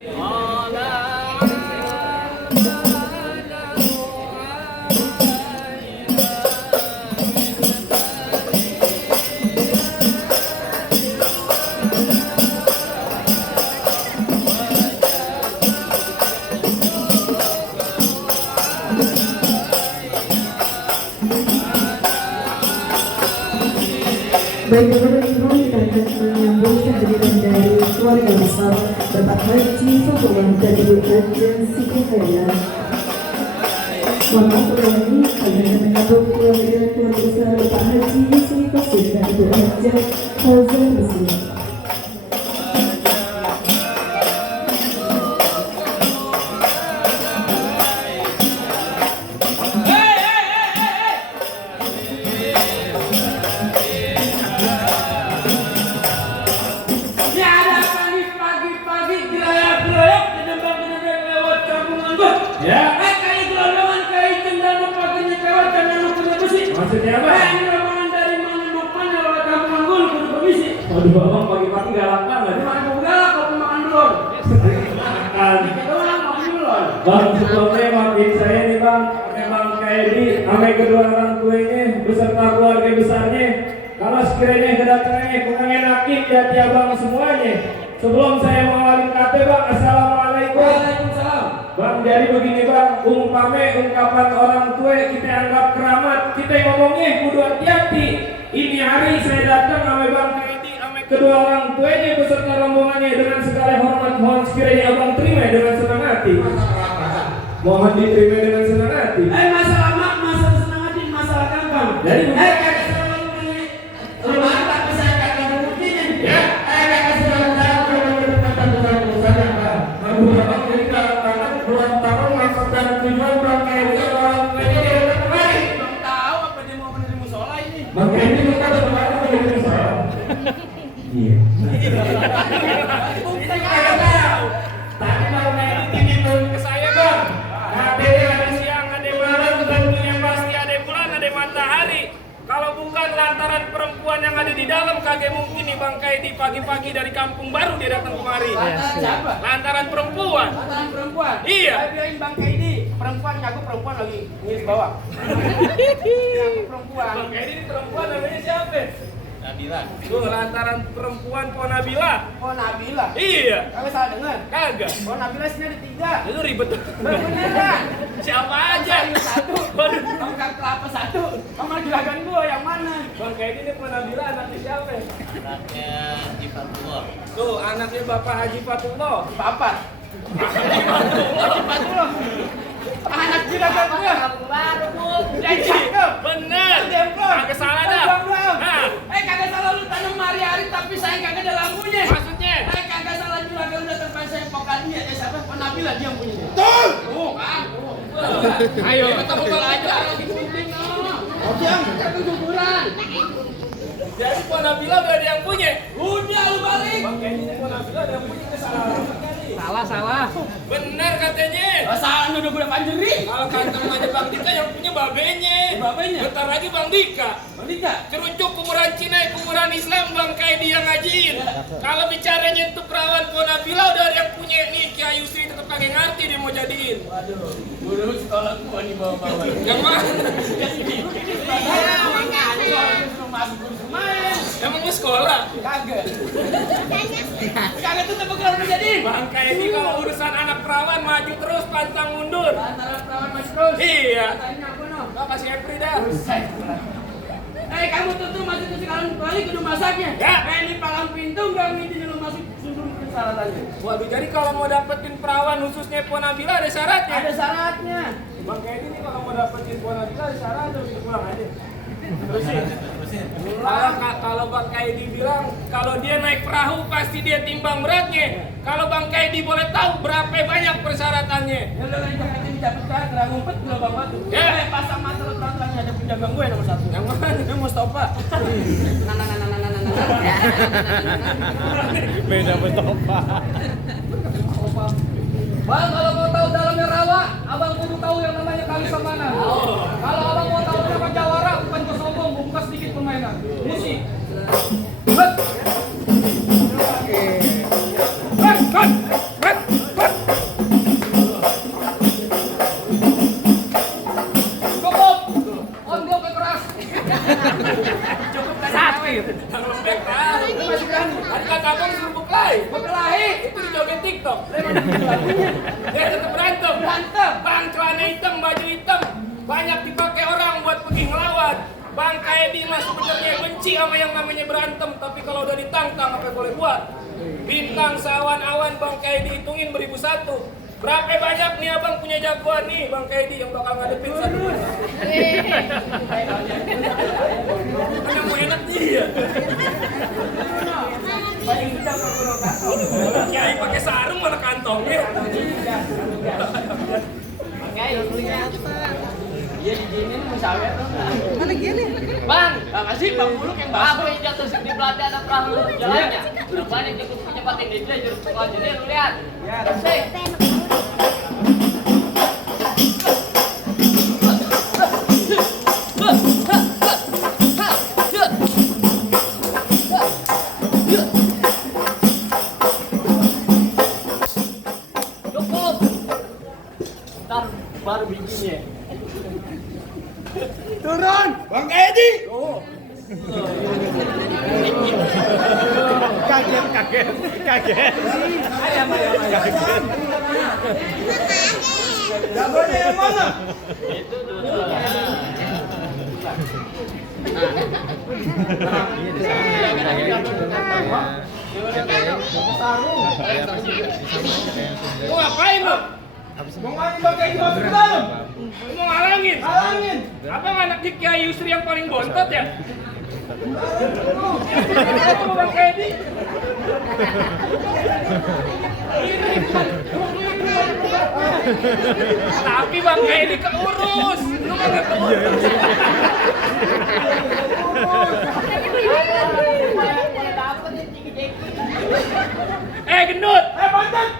Baik, kepada Ibu kita akan menyambut kehadiran dari keluarga besar Bapak Haji Fatullah dan Ibu Haja Siti Khairat. Mohon ini kami menyambut keluarga besar Bapak Haji Yusri Qasim dan Ibu Haja Fauzan Muslim. Maksudnya apa? Ini rombongan dari mana rupanya lewat kampung Anggul kudu permisi. Waduh, abang pagi-pagi galak banget. Cuma aku galak kau makan dulu. Dikit doang makan dulu. Bang, sebelumnya maafin saya nih bang, memang kayak ini, sampai kedua orang tuanya beserta keluarga besarnya. Kalau sekiranya kedatangannya kurang enakin di hati abang semuanya. Sebelum saya mengawali kata bang, assalamualaikum. Waalaikumsalam. Bang, jadi begini bang, ungkapan orang tua kita anggap keramat, kita ngomongnya kudu hati-hati. Ini hari saya datang sama bang Kaidi, sama kedua orang tuanya beserta rombongannya dengan segala hormat, mohon sekiranya abang terima dengan senang hati. Mohon diterima dengan senang hati. Masalah mak, masalah senang hati, masalah gampang. Jadi kagak selalu beli rumah tapi saya kagak ada buktinya. Ya. Kagak selalu tahu Aduh, abang jadi kadang-kadang belum tahu maksud dan tujuan bang Kaidi orang tuanya dia datang kemari. belum tahu apa dia mau menerima musola ini. Bang Kaidi bukan sebenarnya menjadi saya. Iya. Bukti kagak tahu. Tadi bang Kaidi tinggi turun ke saya bang. Ada siang, ada malam, tentunya pasti ada bulan, ada matahari. Kalau bukan lantaran perempuan yang ada di dalam, kagak mungkin nih bang Kaidi pagi-pagi dari kampung baru dia datang kemari. Lantaran siapa? Lantaran perempuan. Lantaran perempuan. Iya. Saya bilangin Bang Kaidi, perempuan ngaku perempuan lagi ngiris bawah. Ngaku perempuan. Bang Kaidi ini perempuan namanya siapa? Nabila. Tuh lantaran perempuan Po Nabila. Oh Nabila. Iya. Kagak salah dengar. Kagak. Oh Nabila sini ada 3. Itu ribet. Beneran. Siapa aja? Kayu 1. Waduh. Tongkat kelapa 1. Sama juragan gua yang mana? Bang Kaidi ini Po Nabila anaknya siapa? Anaknya Ifatullah. Tuh anaknya Bapak Haji Fatullah. Bapak. Haji Fatullah. Anak juragan gua. Baru bu. Ya cakep. Bener. Demplon. Kagak salah dah. Belum. Nah. Kagak salah lu tanam hari-hari tapi saya kagak ada lampunya. Maksudnya? Kagak salah juragan udah terpaksa pokan dia. Siapa? Oh Nabila dia yang punya. Tuh kan. Ayo. Ketemu aja lagi penting. Oh, yang ketemu kuburan. Jadi Po Nabila udah ada yang punya. Udah lu balik. Bang Kaidi ini Po Nabila ada yang punya kesalahan. Salah. Bener katanya. Masalah udah gue panjeri. Kalau kantong aja Bang Dika yang punya babenya. Babenya? Bentar lagi Bang Dika. Bandika. Cerucuk kuburan Cina, kuburan Islam Bang Kaidi yang ngajiin. Kalau bicaranya untuk perawan Po Nabila udah ada yang punya nih Kiai Yusri tetap kagak ngerti dia mau jadiin. Waduh. Dulu sekolah gua nih bawa-bawa. Yang mana? Emang lu sekolah? Kagak. Kagak tuh tempat kalau jadi. Bang Kaidi kalau urusan anak perawan maju terus pantang mundur. Antara perawan masih terus. Iya. Tanya aku no. Gak kasih Epri dah. Kamu tuh masih tuh sekalian balik kudu masaknya. Ya. Ini palang pintu nggak ngizinin lu masuk sundung persyaratannya. Waduh, jadi kalau mau dapetin perawan khususnya Po Nabila ada syaratnya? Ada syaratnya. Bang Kaidi ini kalau mau dapetin Po Nabila ada syaratnya, bisa pulang aja. Terusin. Kalau Bang Kaidi bilang kalau dia naik perahu pasti dia timbang beratnya. Kalau Bang Kaidi boleh tahu berapa banyak persyaratannya? Ya lu lagi jangan dicabut kan, gerang ngumpet gelombang batu. Ya. Pasang mata lu terang-terangnya ada penjagaan gue nomor 1. Yang mana? Itu Mustafa. Beda Mustafa. Bang, kalau mau tahu dalamnya rawa, abang kudu tahu yang namanya kali samana. Kalau abang mau tahu nama jawara, bukan kesombong, buka sedikit permainan. Musik. Bet. Bet. Bet. Bet. TikTok. Dia tetap berantem. Bang celana hitam, baju hitam, banyak dipakai orang buat pergi ngelawan. Bang Kaedi mah sebenarnya benci sama yang namanya berantem, tapi kalau udah ditantang apa boleh buat. Bintang seawan-awan Bang Kaedi hitungin beribu satu. Berapa banyak nih abang punya jagoan nih Bang Kaedi yang bakal ngadepin satu. Mana mau enak dia. Kiai pakai sarung mana kantongnya. Iya diginin musawir dong. Mana gini? Bang, makasih Bang Buluk yang bagus. Apa yang jatuh di belakang ada perahu jalannya? Udah banyak yang kecepatin dia jurus sekolahnya nih, lu lihat. Ya, sih. Cukup. Ntar baru bikinnya. Turun, Bang Kaedi. Kaget. Ayam. Jagonya yang mana? Itu dulu. Mau ngapain lu? Mau ngapain Bang Kaedi masuk ke dalam? Mau ngalangin? Abang anak Kiai Yusri yang paling bontot ya? Bang Kaedi. Tapi Bang Kaedi keurus. Lu kagak keurus. Gendut. Bantet.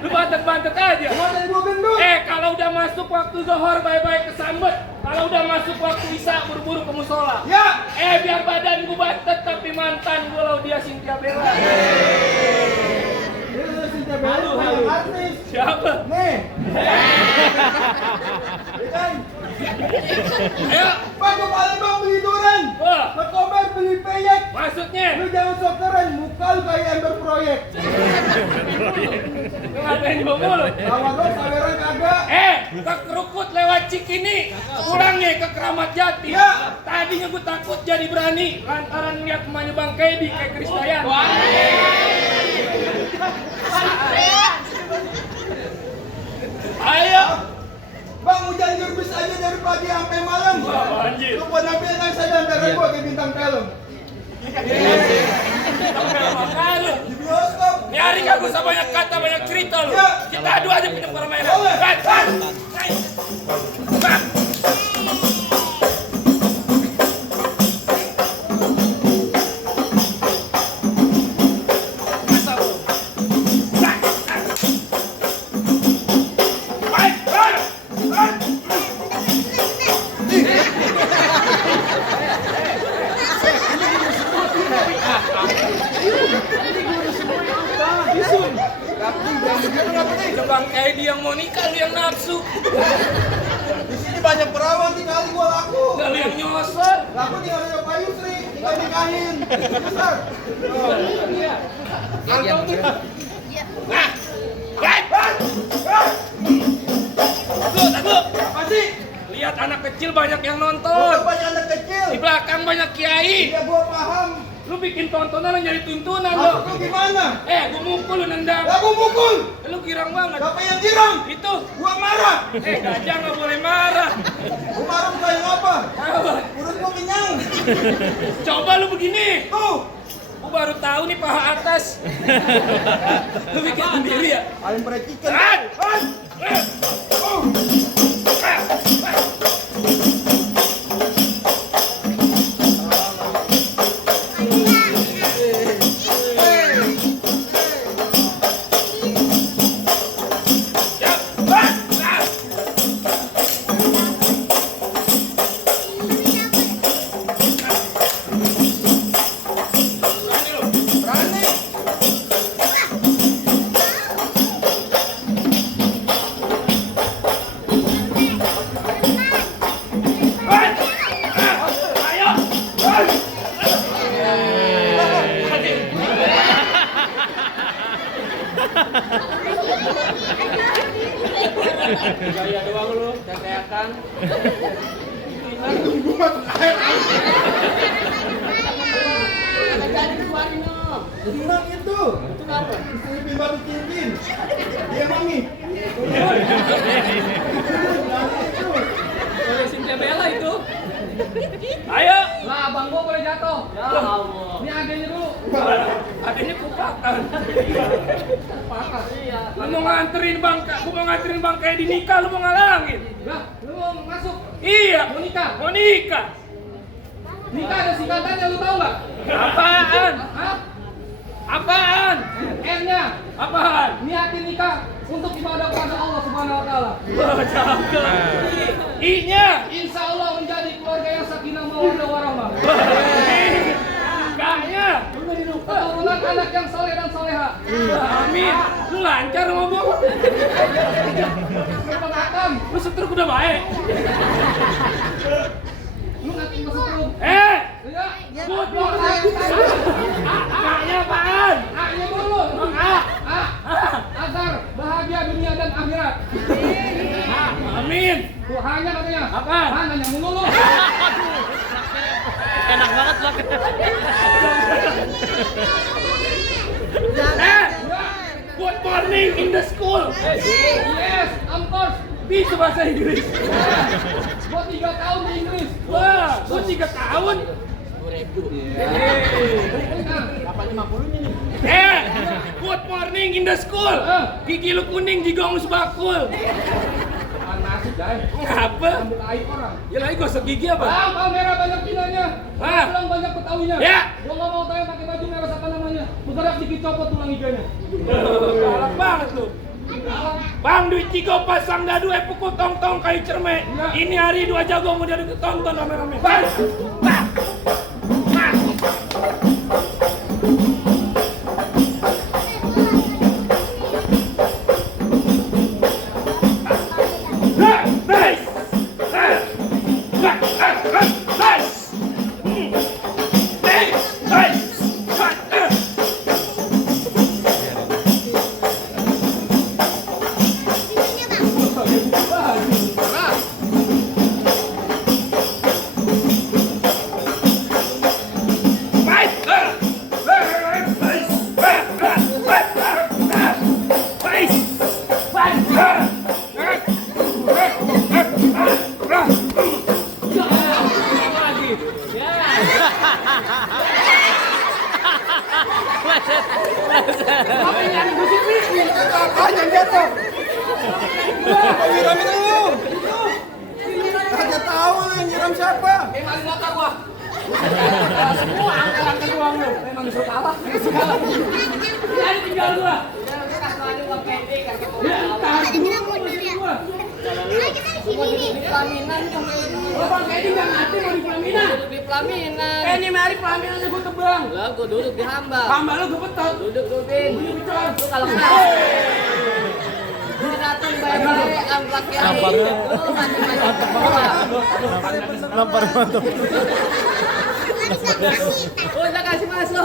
Lu bantet aja. Kalau udah masuk waktu zuhur bye-bye kesambet. Kalau udah masuk waktu isya buru-buru ke musola. Ya. Biar badan gua bantet tapi mantan gua lau dia Cynthia Bella. Halu. Siapa? Nih. Ayo. Bang, kepala bang beli durian. Wah. Kekobar beli peyek. Maksudnya? Lu jangan sok keren, muka lu kayak ember proyek. Lu ngapain gua mulu? Lawan lu saweran kagak. Ke Kerukut lewat Cikini, pulangnya ke Keramat Jati. Ya. Tadinya gua takut jadi berani lantaran lihat emaknya Bang Kaedi kayak Krisdayan. Ayo. Bang, hujan gerbis aja dari pagi sampai malam. Wah, anjir. Lu penampilan saya antara gua kayak bintang film. Makanya Di bioskop. nyari kagak usah banyak kata, banyak cerita lu. Ya. Kita adu aja pinjam permainan. Boleh. Kan. Bang Kaedi yang mau nikah, lu yang nafsu. Di sini banyak perawan nih kali gua laku. Lu yang nyosor. Laku tinggal ada Pak Yusri, tinggal nikahin. Besar. Takut. Apa sih? Lihat anak kecil banyak yang Gua nonton. banyak anak kecil. Di belakang banyak kiai. Iya, gua paham. Lu bikin tontonan lu nyari tuntunan Maksud lo. lu gimana? Gua mukul lu nendang. Lah gua mukul. Lu girang banget. Siapa yang girang? Itu. Gua marah. Gajah nggak boleh marah. Gua marah bukan yang apa? Apa? Urut gua kenyang. Coba lu begini. Tuh. Gua baru tahu nih paha atas. Lu bikin sendiri ya? Paling percikan. Berani. Gaya doang lu, tetekan. Buat air. Jadi keluarin lu. Tenang itu. Itu apa? Lebih baru cincin. Dia mami. Boleh Cynthia Bella itu. Ayo. Lah, abang gua boleh jatuh. Ya Allah. Ini adanya dulu. Adanya kupakan. Pakas. Iya. Lu mau nganterin bangka, gua mau nganterin bangka di nikah, lu mau ngalangin. Lah, lu mau masuk? Iya. Mau nikah? Mau nikah. Nikah ada singkatannya, lu tahu nggak? Apaan? Hah? Apaan? M-nya. Apaan? Niatin nikah untuk ibadah kepada Allah Subhanahu wa taala. Oh, cakep. I-nya. Insya Allah menjadi keluarga yang sakinah mawaddah warahmah. K-nya. Keturunan anak yang soleh dan soleha. Amin. Lu lancar ngomong. Keponakan. Lu setruk udah baik. Lu nanti masuk room. Ya. Ya. Good morning. K-nya apaan? A-nya dulu. A. Agar bahagia dunia dan akhirat. Amin. Tuh hanya katanya. Apaan? Nanya mulu lu. Enak banget lah. Good morning in the school. Yes, of course. Bisa bahasa Inggris. Gua 3 tahun di Inggris. Wah, gua 3 tahun. 850 nih. Good morning in the school. Gigi lu kuning, jigong lu sebakul. Makan nasi, guys. Ngapa? Ambil air orang. Ya lagi gosok gigi apa? Bang, kamera banyak pinanya. Hah? Tulang banyak ketahuinya. Ya. Gua nggak mau tahu pakai baju merah apa namanya. Bergerak dikit copot tulang iganya. Galak banget lu. Bang, duit cigo pasang dadu pukul tong-tong kayu cerme. Ini hari 2 jago mau jadi tonton rame-rame. Bang. Bang. Apaan yang jatuh? Nyiram itu. Kagak tahu lu yang nyiram siapa. Emang motor gua. Semua angkat-angkat doang lu. Emang disuruh kalah. Jadi tinggal gua. Bang Edi nggak ngerti mau di pelaminan. Di pelaminan. Ini mari pelaminannya gua tebang. Lah, gua duduk di hamba. Hamba lu gua betot. Duduk-dudukin. Lu kalau kenal. Ini datang baik-baik amplak ya. Lu macam-macam. Lempar mantap. Oh, udah kasih masuk.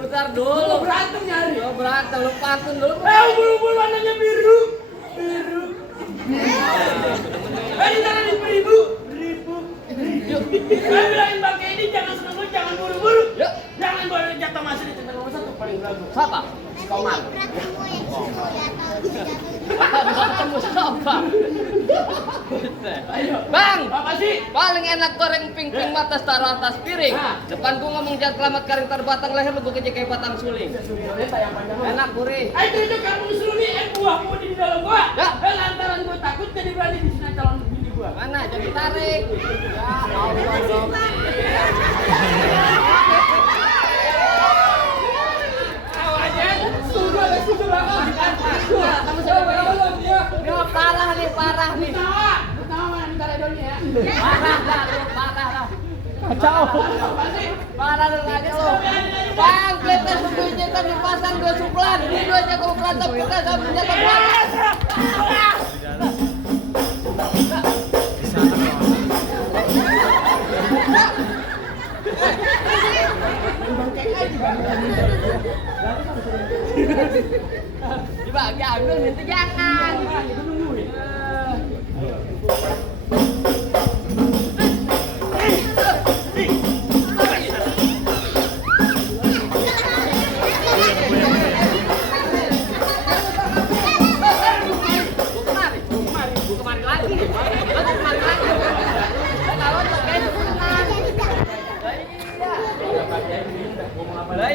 Putar dulu. Berantem nyari. Lu berantem, lu pantun dulu. Bulu-bulu warnanya biru. Ini jangan ribu. Saya bilangin Bang Edi jangan seneng, jangan buru-buru. Yuk. Jangan boleh jatah masih di centang nomor 1 paling belagu. Siapa? Komar. Ketemu siapa? Ayo. Bang, Apa sih? paling enak goreng ping-ping mata taruh atas piring. Nah. Depan gua ngomong jangan kelamat karing terbatang leher lu gua kejek kayak batang suling. Enak gurih. Itu kamu suruh nih buah mau di dalam gua. Ya. Lantaran gua takut jadi berani di sini calon bini gua. Mana? Jadi tarik. Ya Allah, Robi. Setuju banget. Kamu siapa? Ya. Ini mah parah nih. Tahu minta redonnya ya. Parah dah, lu parah lah. Kacau. Parah lu ngaco lu. Bang, kita suku ijetan dipasang 2 suplan. Ini 2 jago berantem kita sama jago berantem. Dibagi ambil minta jangan.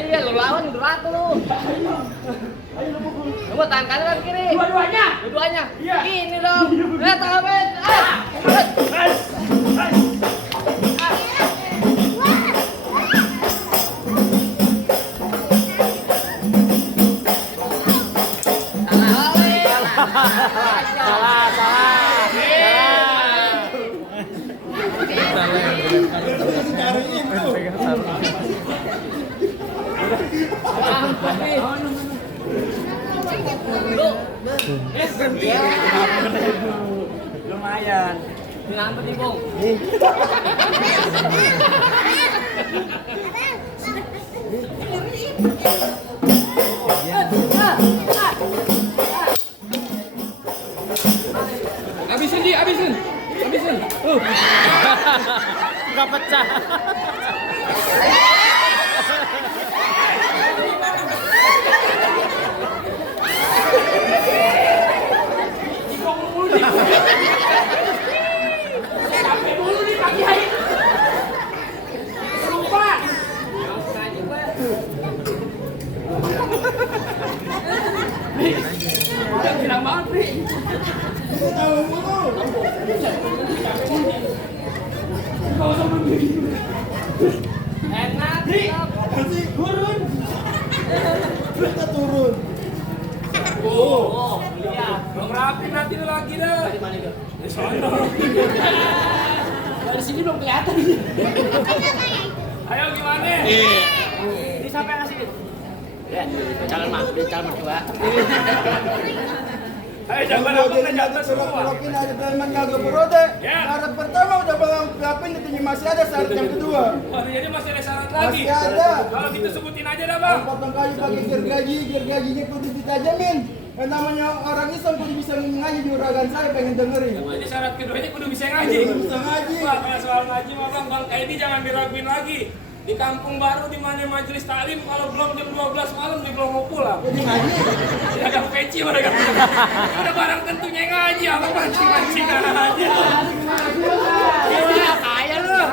Iya, lu lawan berat lu. Lu tahan kanan kan kiri? Dua-duanya. Dua-duanya. Iya. Gini dong. Tangan bet. Lumayan. Ngambet nih, Bung. Habisin Ji, habisin. Habisin. Nggak pecah. Kira banget, Pri. Enak. Turun. Kita turun. Oh, iya. Belum rapi nanti lu lagi dah. Di mana itu? Di sono. Dari sini belum kelihatan. Ayo gimana? Ini siapa yang ngasih? Ya, calon mertua. Ayo jangan abang jatuh semua. Kalau ada teman kagak berode. Ya. Syarat pertama udah bang gapin itu masih ada syarat yang kedua. Oh, jadi masih ada syarat lagi. Masih ada. Kalau gitu sebutin aja dah, Bang. Potong kayu pakai gergajinya kudu ditajamin. Yang namanya orang Islam kudu bisa ngaji di uragan saya pengen dengerin. Jadi syarat keduanya kudu bisa ngaji. Kudu bisa ngaji. Wah, kayak soal ngaji mah Bang Kaidi jangan diraguin lagi. Di kampung baru di mana majelis taklim kalau belum jam 12 malam dia belum mau pulang. Jadi ngaji. Dia ada peci mereka. Udah barang tentunya ngaji, apa mancing-mancing aja. Gila, kaya lu.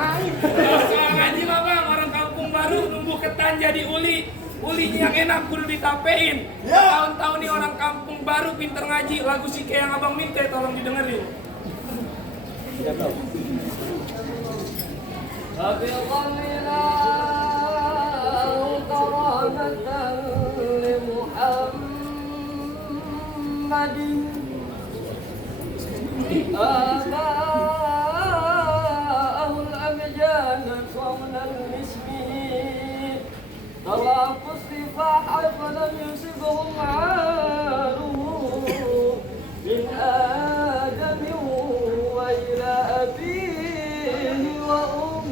Soal ngaji mah Bang, orang kampung baru numbuh ketan jadi uli. Ulinya yang enak kudu ditapein. Ya. Tahun-tahun nih orang kampung baru pinter ngaji, lagu Sike yang Abang minta tolong didengerin. طلقوا السفاح فلم يصبهم عاره من آدم وإلى أبيه وأمه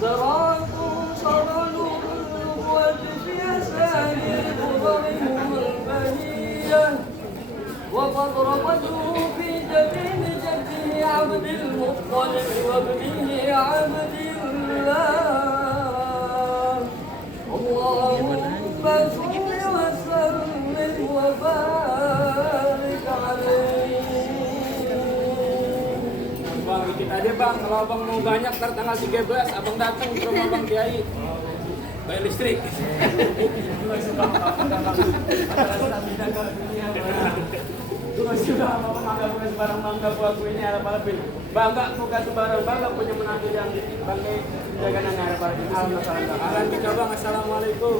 زرعتهم صرع النبوة في أساليب ضرهم البهية وقد رمته في جبين جده عبد المطلب وابنه عبد الله اللهم صل وسلم وبارك عليه. Bang, dikit aja Bang, kalau Abang mau banyak ntar tanggal 13 Abang datang ke rumah Bang Kiai bayar listrik. Sudah Abang bangga punya sebarang bangga buat gue ini harap-harapin bangga bukan sebarang bangga punya menantu yang bangga jaga nanya harap-harapin. Alhamdulillah. Bang, assalamualaikum.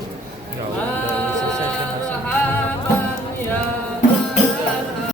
Marhaban ya